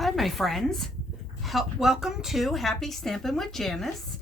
Hi, my friends. Welcome to Happy Stampin' with Janice.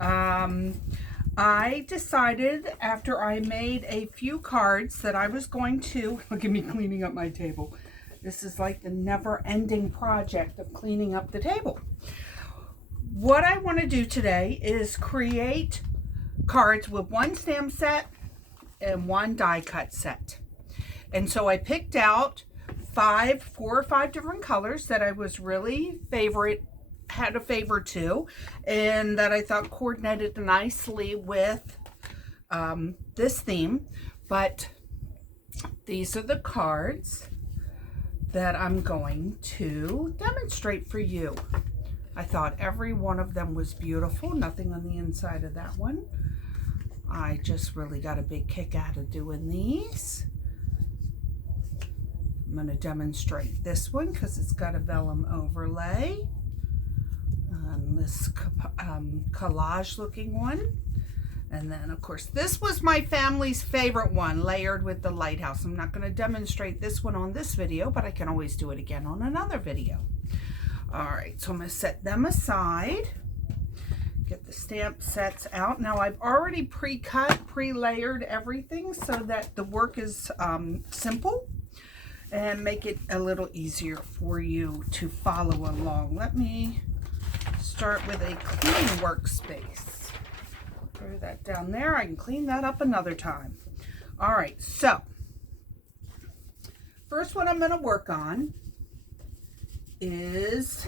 I decided after I made a few cards that I was going to, look at me cleaning up my table. This is like the never-ending project of cleaning up the table. What I want to do today is create cards with one stamp set and one die cut set. And so I picked out four or five different colors that I was really had a favor to, and that I thought coordinated nicely with this theme. But these are the cards that I'm going to demonstrate for you. I thought every one of them was beautiful. Nothing on the inside of that one. I just really got a big kick out of doing these. I'm going to demonstrate this one because it's got a vellum overlay. And this collage looking one. And then of course this was my family's favorite one, layered with the lighthouse. I'm not going to demonstrate this one on this video, but I can always do it again on another video. Alright, so I'm going to set them aside. Get the stamp sets out. Now I've already pre-cut, pre-layered everything so that the work is simple. And make it a little easier for you to follow along. Let me start with a clean workspace. Throw that down there. I can clean that up another time. All right, so first one I'm going to work on is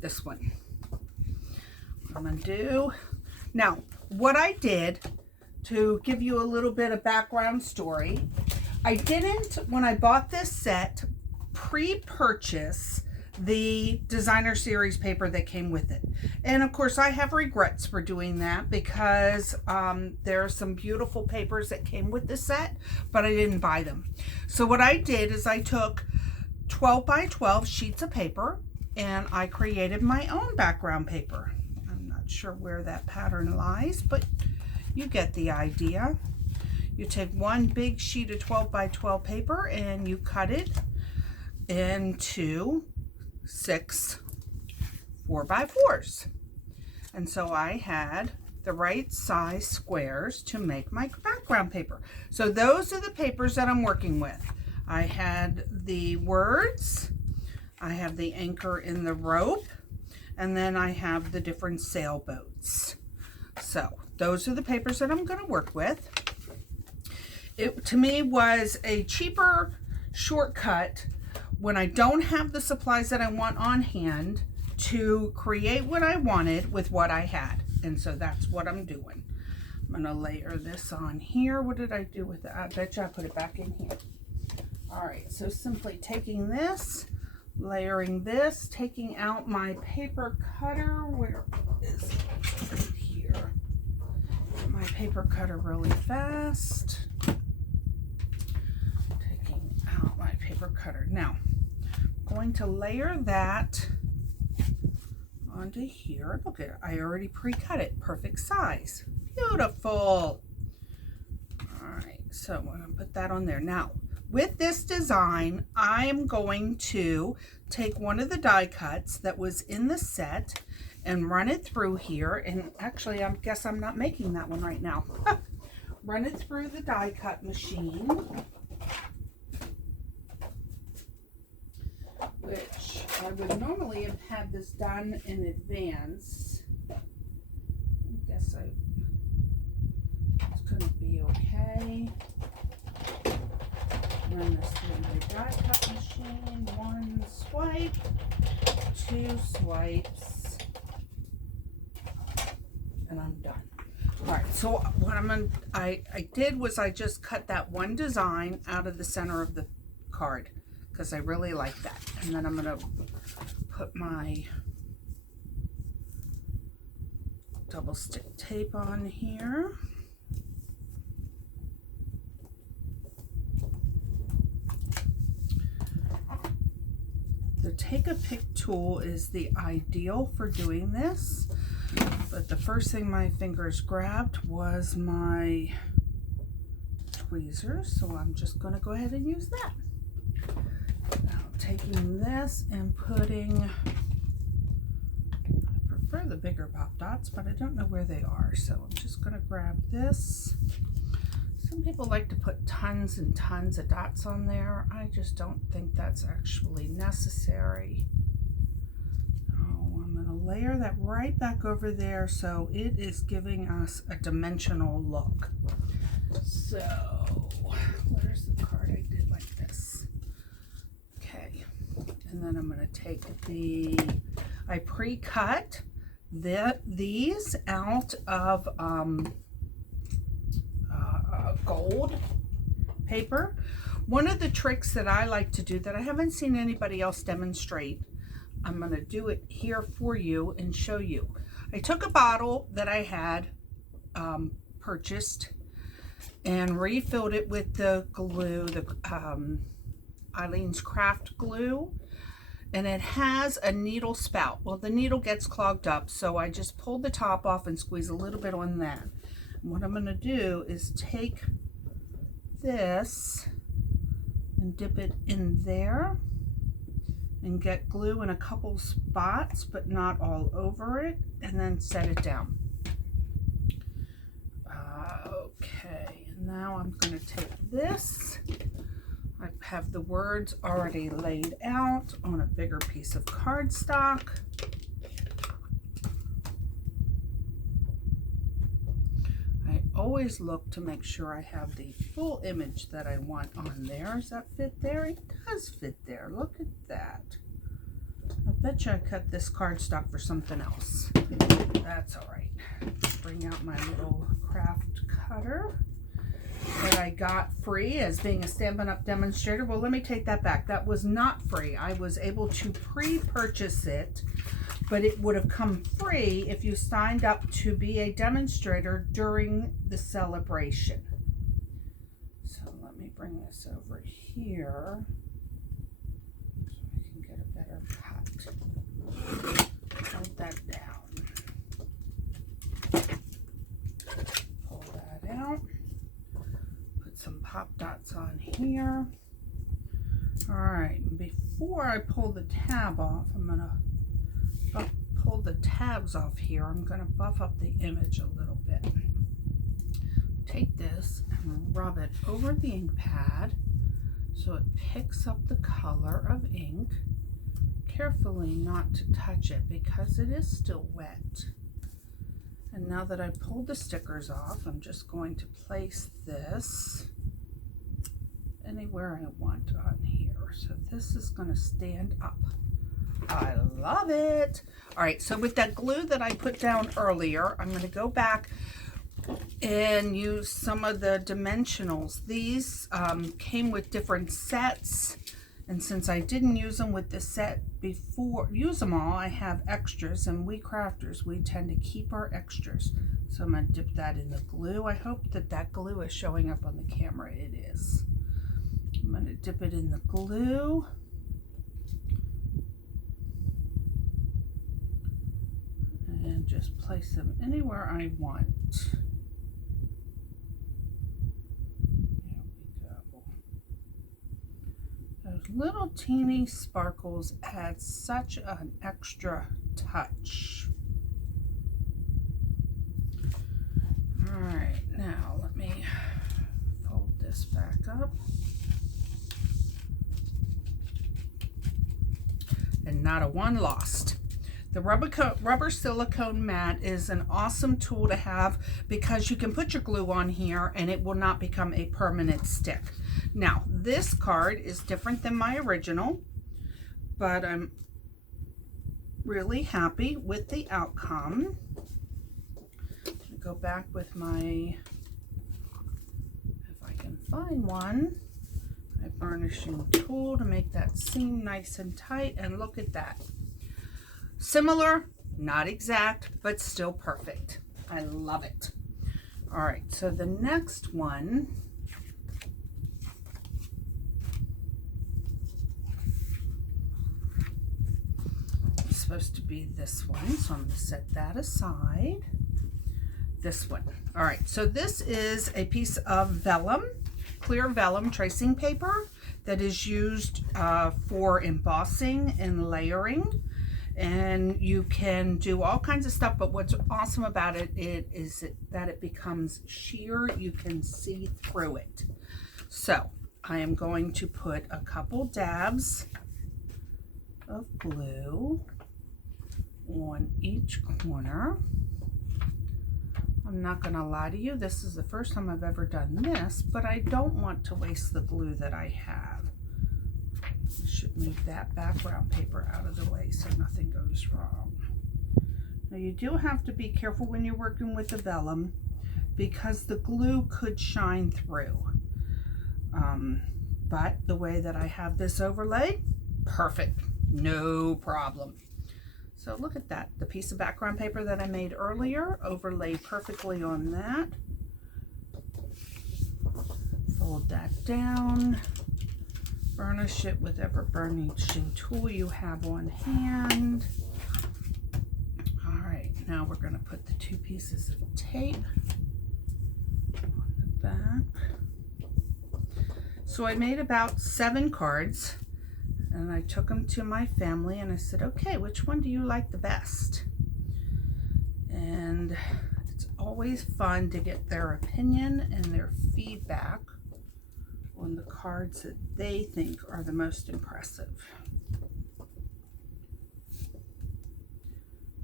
this one. I'm going to do, now what I did to give you a little bit of background story, I didn't, when I bought this set, pre-purchase the designer series paper that came with it. And of course I have regrets for doing that because there are some beautiful papers that came with the set, but I didn't buy them. So what I did is I took 12 by 12 sheets of paper and I created my own background paper. I'm not sure where that pattern lies, but you get the idea. You take one big sheet of 12 by 12 paper and you cut it into 6 4x4s. And so I had the right size squares to make my background paper. So those are the papers that I'm working with. I had the words, I have the anchor in the rope, and then I have the different sailboats. So those are the papers that I'm going to work with. It, to me, was a cheaper shortcut when I don't have the supplies that I want on hand to create what I wanted with what I had. And so that's what I'm doing. I'm going to layer this on here. What did I do with it? I bet you I put it back in here. All right, so simply taking this, layering this, taking out my paper cutter. Where is it? Right here. Get my paper cutter really fast. My paper cutter. Now I'm going to layer that onto here. Look at it, I already pre-cut it, perfect size, beautiful. All right, so I'm going to put that on there. Now with this design, I'm going to take one of the die cuts that was in the set and run it through here. And actually, I guess I'm not making that one right now. Run it through the die cut machine, which I would normally have had this done in advance. I guess it's going to be okay. Run this through the die cut machine. One swipe, two swipes, and I'm done. All right, so what I did was I just cut that one design out of the center of the card, because I really like that. And then I'm going to put my double stick tape on here. The Take a Pick tool is the ideal for doing this, but the first thing my fingers grabbed was my tweezers, so I'm just going to go ahead and use that. Now taking this and putting, I prefer the bigger pop dots, but I don't know where they are, so I'm just going to grab this. Some people like to put tons and tons of dots on there. I just don't think that's actually necessary. Oh, I'm going to layer that right back over there so it is giving us a dimensional look. So, where's the card I did like this? Okay, and then I'm going to take I pre-cut these out of gold paper. One of the tricks that I like to do that I haven't seen anybody else demonstrate, I'm going to do it here for you and show you. I took a bottle that I had purchased and refilled it with the glue, the Eileen's Craft glue, and it has a needle spout. Well, the needle gets clogged up, so I just pulled the top off and squeeze a little bit on that. And what I'm going to do is take this and dip it in there and get glue in a couple spots, but not all over it, and then set it down. Okay, now I'm going to take this. I have the words already laid out on a bigger piece of cardstock. I always look to make sure I have the full image that I want on there. Does that fit there? It does fit there. Look at that. I bet you I cut this cardstock for something else. That's all right. Bring out my little craft cutter that I got free as being a Stampin' Up! Demonstrator. Well, let me take that back. That was not free. I was able to pre-purchase it, but it would have come free if you signed up to be a demonstrator during the celebration. So let me bring this over here so I can get a better cut. Hold that down. Pull that out. Put some pop dots on here. All right, before I pull the tab off, I'm gonna pull the tabs off here. I'm gonna buff up the image a little bit. Take this and rub it over the ink pad so it picks up the color of ink. Carefully not to touch it because it is still wet. And now that I pulled the stickers off, I'm just going to place this anywhere I want on here. So this is going to stand up. I love it. All right, so with that glue that I put down earlier, I'm going to go back and use some of the dimensionals. These came with different sets, and since I didn't use them with the set before, use them all, I have extras, and we crafters, we tend to keep our extras. So I'm going to dip that in the glue. I hope that that glue is showing up on the camera. It is. I'm going to dip it in the glue. And just place them anywhere I want. Those little teeny sparkles add such an extra touch. All right, now let me fold this back up. And not a one lost. The rubber silicone mat is an awesome tool to have because you can put your glue on here and it will not become a permanent stick. Now, this card is different than my original, but I'm really happy with the outcome. Go back with my, if I can find one, my burnishing tool to make that seam nice and tight, and look at that. Similar, not exact, but still perfect. I love it. All right, so the next one is supposed to be this one, so I'm going to set that aside. This one. All right, so this is a piece of vellum, clear vellum tracing paper that is used for embossing and layering. And you can do all kinds of stuff, but what's awesome about it is that it becomes sheer. You can see through it. So I am going to put a couple dabs of glue on each corner. I'm not going to lie to you, this is the first time I've ever done this, but I don't want to waste the glue that I have. I should move that background paper out of the way so nothing goes wrong. Now you do have to be careful when you're working with the vellum because the glue could shine through. But the way that I have this overlaid, perfect, no problem. So look at that, the piece of background paper that I made earlier, overlaid perfectly on that. Fold that down, burnish it with whatever burnishing tool you have on hand. All right, now we're going to put the two pieces of tape on the back. So I made about 7 cards. And I took them to my family and I said, okay, which one do you like the best? And it's always fun to get their opinion and their feedback on the cards that they think are the most impressive.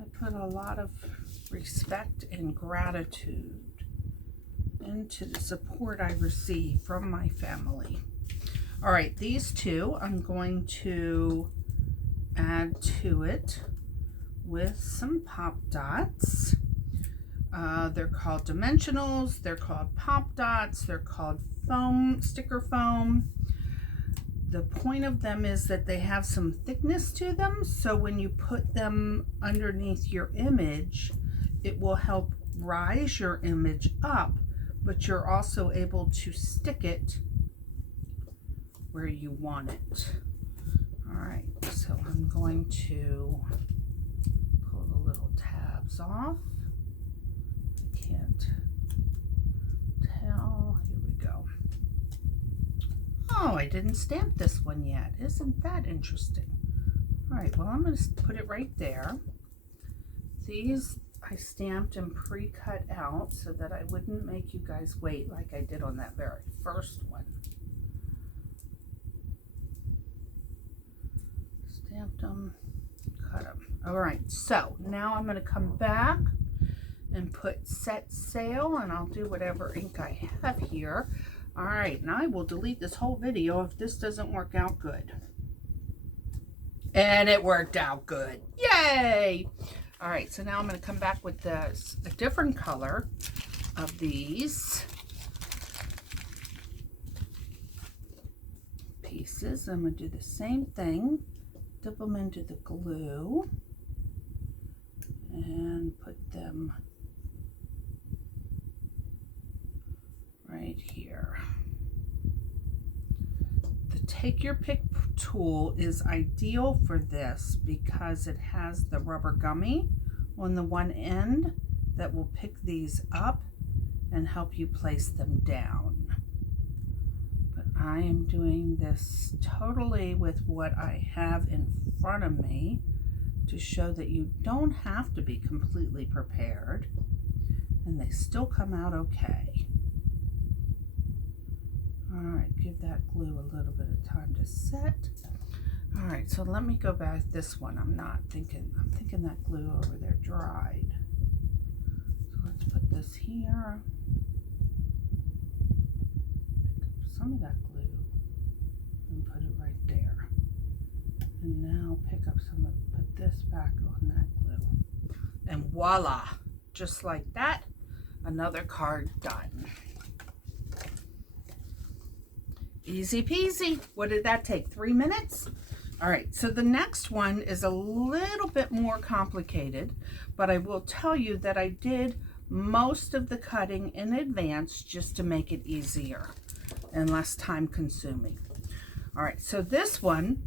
I put a lot of respect and gratitude into the support I receive from my family. All right, these two I'm going to add to it with some pop dots. They're called dimensionals, they're called pop dots, they're called foam, sticker foam. The point of them is that they have some thickness to them, so when you put them underneath your image, it will help rise your image up, but you're also able to stick it where you want it. All right, so I'm going to pull the little tabs off. I can't tell. Here we go. Oh, I didn't stamp this one yet. Isn't that interesting? All right, well, I'm going to put it right there. These I stamped and pre-cut out so that I wouldn't make you guys wait like I did on that very first one. Stamped them, cut them. All right, so now I'm going to come back and put set sail, and I'll do whatever ink I have here. All right, and I will delete this whole video if this doesn't work out good. And it worked out good. Yay! All right, so now I'm going to come back with a different color of these pieces. I'm going to do the same thing. Dip them into the glue and put them right here. The Take Your Pick tool is ideal for this because it has the rubber gummy on the one end that will pick these up and help you place them down. I am doing this totally with what I have in front of me to show that you don't have to be completely prepared and they still come out okay. All right, give that glue a little bit of time to set. All right, so let me go back this one. I'm thinking that glue over there dried. So let's put this here. Some of that glue and put it right there. And now pick up some of, put this back on that glue. And voila, just like that, another card done. Easy peasy. What did that take? 3 minutes? All right, so the next one is a little bit more complicated, but I will tell you that I did most of the cutting in advance just to make it easier and less time consuming. All right, so this one,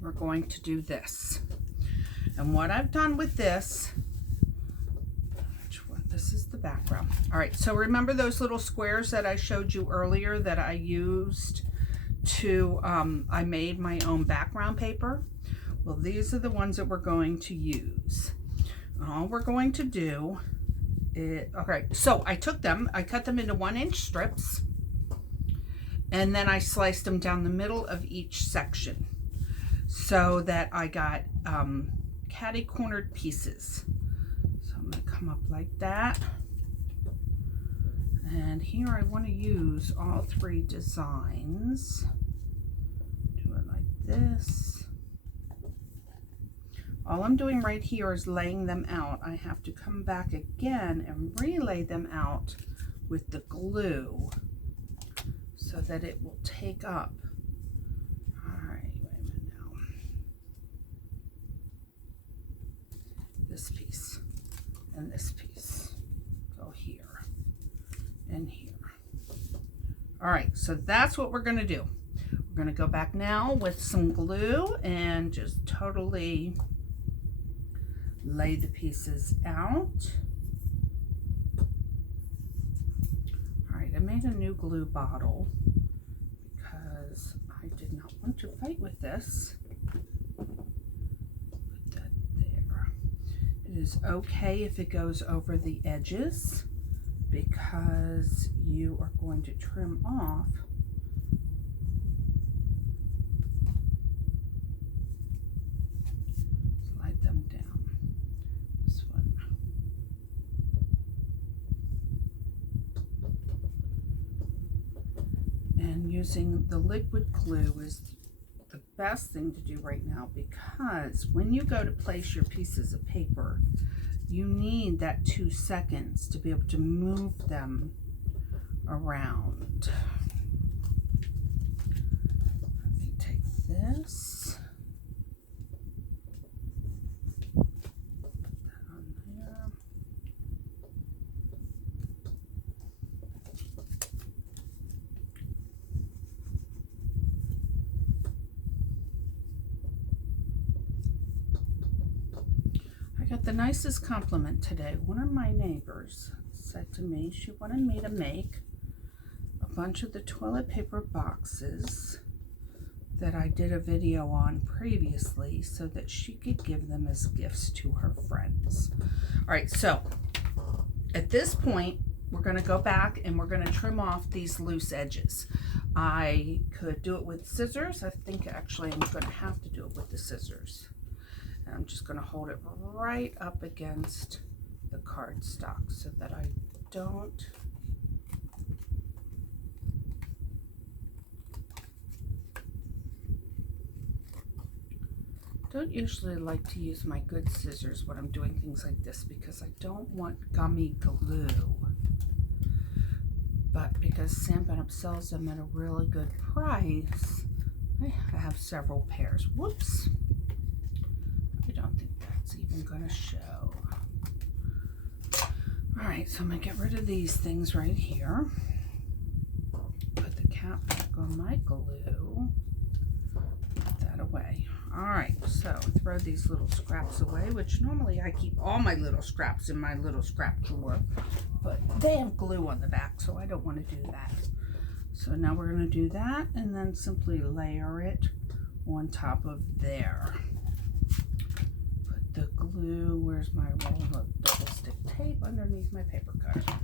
we're going to do this. And what I've done with this, which one? This is the background. All right, so remember those little squares that I showed you earlier that I used to, I made my own background paper? Well, these are the ones that we're going to use. All we're going to do is, okay, so I took them, I cut them into 1-inch strips, and then I sliced them down the middle of each section so that I got catty-cornered pieces. So I'm going to come up like that. And here I want to use all 3 designs. Do it like this. All I'm doing right here is laying them out. I have to come back again and relay them out with the glue so that it will take up. All right, wait a minute now. This piece and this piece go here and here. All right, so that's what we're going to do. We're going to go back now with some glue and just totally lay the pieces out. All right, I made a new glue bottle because I did not want to fight with this. Put that there. It is okay if it goes over the edges because you are going to trim off using the liquid glue is the best thing to do right now, because when you go to place your pieces of paper, you need that 2 seconds to be able to move them around. Let me take this. Put that on there. I got the nicest compliment today. One of my neighbors said to me she wanted me to make a bunch of the toilet paper boxes that I did a video on previously so that she could give them as gifts to her friends. All right, so at this point, we're going to go back and we're going to trim off these loose edges. I could do it with scissors. I think actually I'm going to have to do it with the scissors. And I'm just going to hold it right up against the cardstock so that I don't usually like to use my good scissors when I'm doing things like this because I don't want gummy glue. But because Stampin' Up! Sells them at a really good price, I have several pairs. Whoops. I don't think that's even going to show. All right, so I'm going to get rid of these things right here. Put the cap back on my glue. Put that away. All right, so throw these little scraps away, which normally I keep all my little scraps in my little scrap drawer, but they have glue on the back, so I don't want to do that. So now we're going to do that and then simply layer it on top of there. Put the glue, where's my roll of double stick tape, underneath my paper cutter.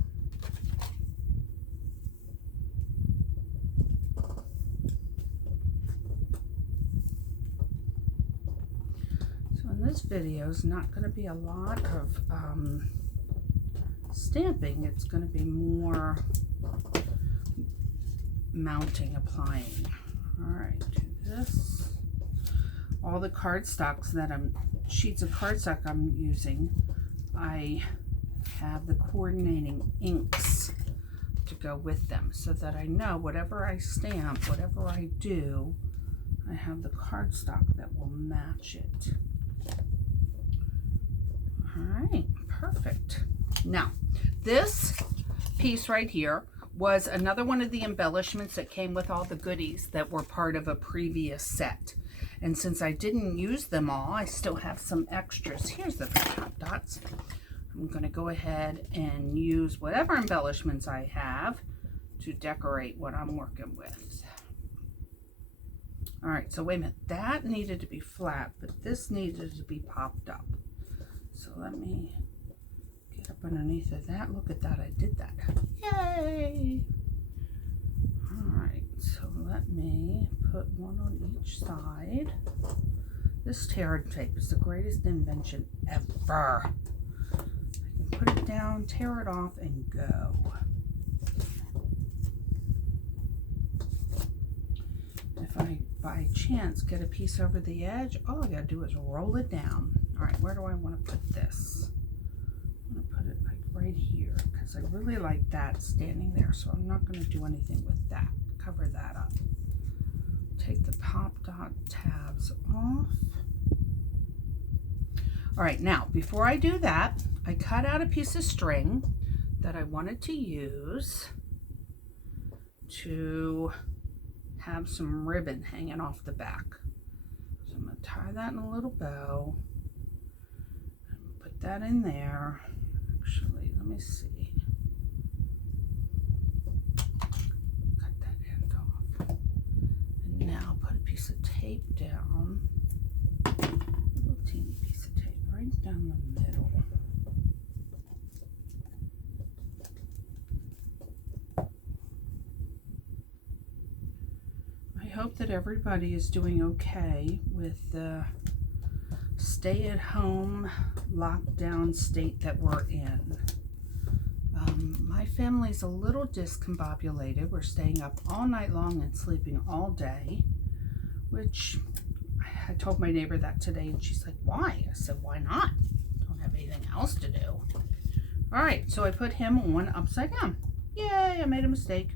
This video is not going to be a lot of stamping. It's going to be more mounting, applying. All right, do this. All the cardstocks that sheets of cardstock I'm using, I have the coordinating inks to go with them so that I know whatever I stamp, whatever I do, I have the cardstock that will match it. All right, perfect. Now, this piece right here was another one of the embellishments that came with all the goodies that were part of a previous set. And since I didn't use them all, I still have some extras. Here's the top dots. I'm going to go ahead and use whatever embellishments I have to decorate what I'm working with. All right, so wait a minute. That needed to be flat, but this needed to be popped up. So let me get up underneath of that. Look at that, I did that. Yay! All right, so let me put one on each side. This tear tape is the greatest invention ever. I can put it down, tear it off, and go. If I, by chance, get a piece over the edge, all I gotta do is roll it down. All right, where do I want to put this? I'm gonna put it like right here because I really like that standing there, so I'm not gonna do anything with that. Cover that up. Take the pop dot tabs off. All right, now before I do that, I cut out a piece of string that I wanted to use to have some ribbon hanging off the back. So I'm going to tie that in a little bow and put that in there. Actually, let me see. Cut that end off. And now put a piece of tape down. A little teeny piece of tape right down the middle. I hope that everybody is doing okay with the stay-at-home lockdown state that we're in. My family's a little discombobulated. We're staying up all night long and sleeping all day, which I told my neighbor that today, and she's like, why? I said, why not? Don't have anything else to do. All right, so I put him on upside down. Yay, I made a mistake.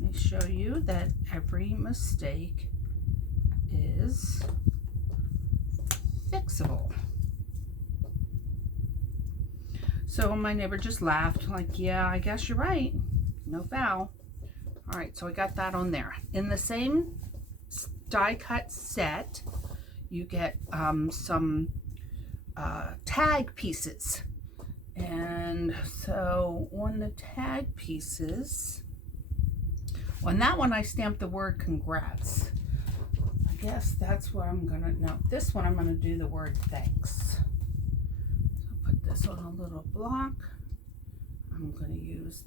Let me show you that every mistake is fixable. So my neighbor just laughed, like, yeah, I guess you're right. No foul. All right, so I got that on there. In the same die cut set, you get some tag pieces. And so on the tag pieces, on that one I stamped the word congrats. I guess that's what I'm gonna, no, this one I'm gonna do the word thanks. So put this on a little block. I'm gonna use the